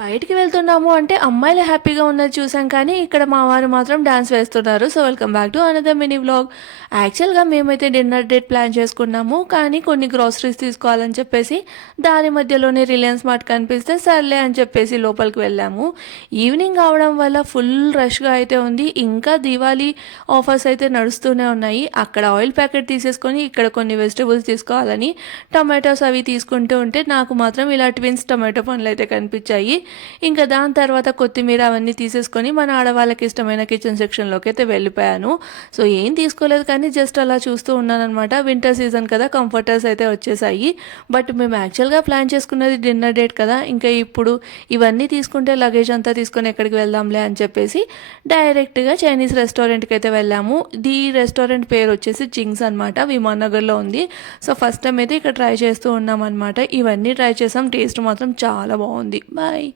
బయటికి వెళ్తున్నాము అంటే అమ్మాయిలు హ్యాపీగా ఉన్నది చూసాం కానీ ఇక్కడ మా వారు మాత్రం డాన్స్ వేస్తున్నారు. So welcome back to another mini vlog. యాక్చువల్గా మేమైతే డిన్నర్ డేట్ ప్లాన్ చేసుకున్నాము, కానీ కొన్ని గ్రోసరీస్ తీసుకోవాలని చెప్పేసి దారి మధ్యలోనే రిలయన్స్ మార్ట్ కనిపిస్తే సర్లే అని చెప్పేసి లోపలికి వెళ్ళాము. ఈవినింగ్ అవడం వల్ల ఫుల్ రష్గా అయితే ఉంది. ఇంకా దివాళీ ఆఫర్స్ అయితే నడుస్తూనే ఉన్నాయి. అక్కడ ఆయిల్ ప్యాకెట్ తీసేసుకొని ఇక్కడ కొన్ని వెజిటబుల్స్ తీసుకోవాలని టమాటోస్ అవి తీసుకుంటూ ఉంటే నాకు మాత్రం ఇలా ట్విన్స్ టమాటో పండ్లు అయితే కనిపించాయి. ఇంకా దాని తర్వాత కొత్తిమీర అవన్నీ తీసేసుకొని మన ఆడవాళ్ళకి ఇష్టమైన కిచెన్ సెక్షన్లోకి అయితే వెళ్ళిపోయాను. సో ఏం తీసుకోలేదు కానీ జస్ట్ అలా చూస్తూ ఉన్నాను అనమాట. వింటర్ సీజన్ కదా, కంఫర్టర్స్ అయితే వచ్చేసాయి. బట్ మేము యాక్చువల్గా ప్లాన్ చేసుకున్నది డిన్నర్ డేట్ కదా, ఇంకా ఇప్పుడు ఇవన్నీ తీసుకుంటే లగేజ్ అంతా తీసుకొని ఎక్కడికి వెళ్దాంలే అని చెప్పేసి డైరెక్ట్గా చైనీస్ రెస్టారెంట్కి అయితే వెళ్ళాము. ఈ రెస్టారెంట్ పేరు వచ్చేసి చింగ్స్ అనమాట, విమాన్ నగర్లో ఉంది. సో ఫస్ట్ టైం అయితే ఇక్కడ ట్రై చేస్తూ ఉన్నాం అనమాట. ఇవన్నీ ట్రై చేసాం, టేస్ట్ మాత్రం చాలా బాగుంది. బాయ్.